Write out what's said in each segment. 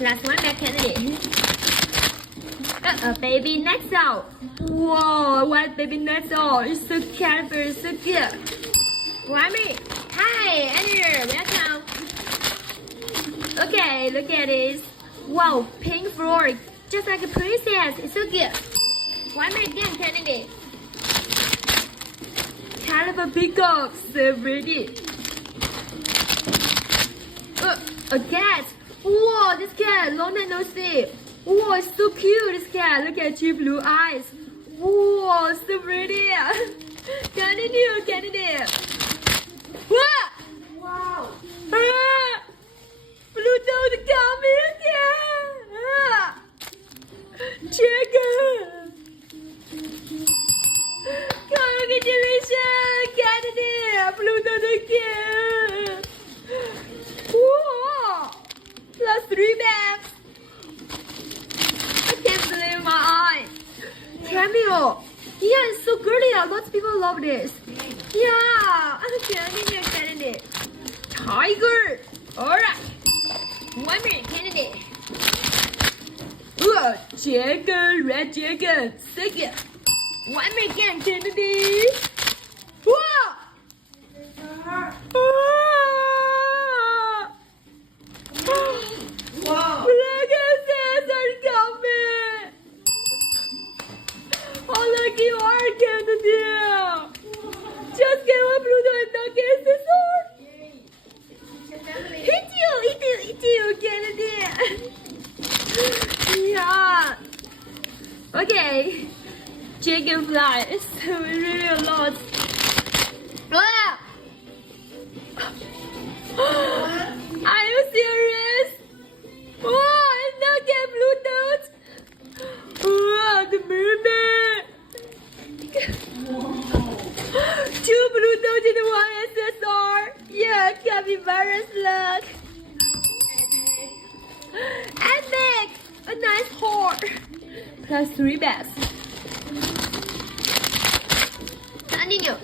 Last one back candidate. A baby Nexo. Whoa, what baby Nexo? It's so cute, so good. Rami, hi, Andrew, welcome. Okay, look at this. Wow, pink floor, just like a princess. It's so good. One more again, candidate. Caliber peacock, so pretty. A cat. Whoa, this cat, long time no see. Whoa, it's so cute, this cat. Look at your blue eyes. Whoa, so pretty. Candidate. Wow. Pluto to come here again. Chicken. Congratulations, candidate. Pluto again. Whoa. Plus 3 bags. I can't believe my eyes. Cameo. Yeah, it's so girly. Lots of people love this. Yeah. Candidate. Tiger. Alright. One minute, candidate. Chicken, red chicken. Second. 1 minute again, candidate. Whoa! Wow. Black are coming. Oh, look, you are candidate. Just get one Pluto and not get the sword. Hit you, candidate. Yeah. Okay. Dragonfly. So really a lot. Are you serious? Oh, I not get Bluetooth. Oh, the mermaid. 2 Bluetooth and 1 SSR. Yeah, capybaras look. Epic. A nice horse. Plus 3 bags. Continue.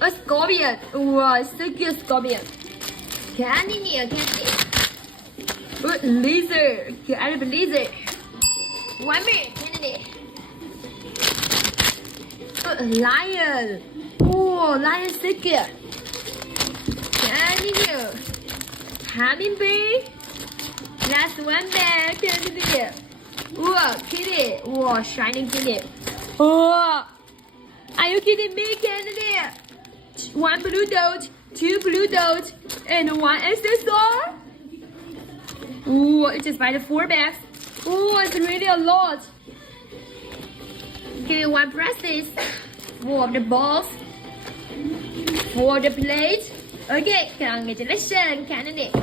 A scorpion. Wow, so good scorpion. Continue. Lizard. Get a lizard. 1 minute, candidate. Lion. Oh, lion so good. Continue. Hummingbird. Last 1 bag, candidate. Whoa, kitty. Whoa, shining kitty. Oh, are you kidding me, candidate? 1 blue dot, 2 blue dot, and 1 SSR. Ooh, it just buy the 4 bags. Ooh, it's really a lot. Okay, 1 bracelet, 4 of the balls, 4 the plate. Okay, congratulations, candidate.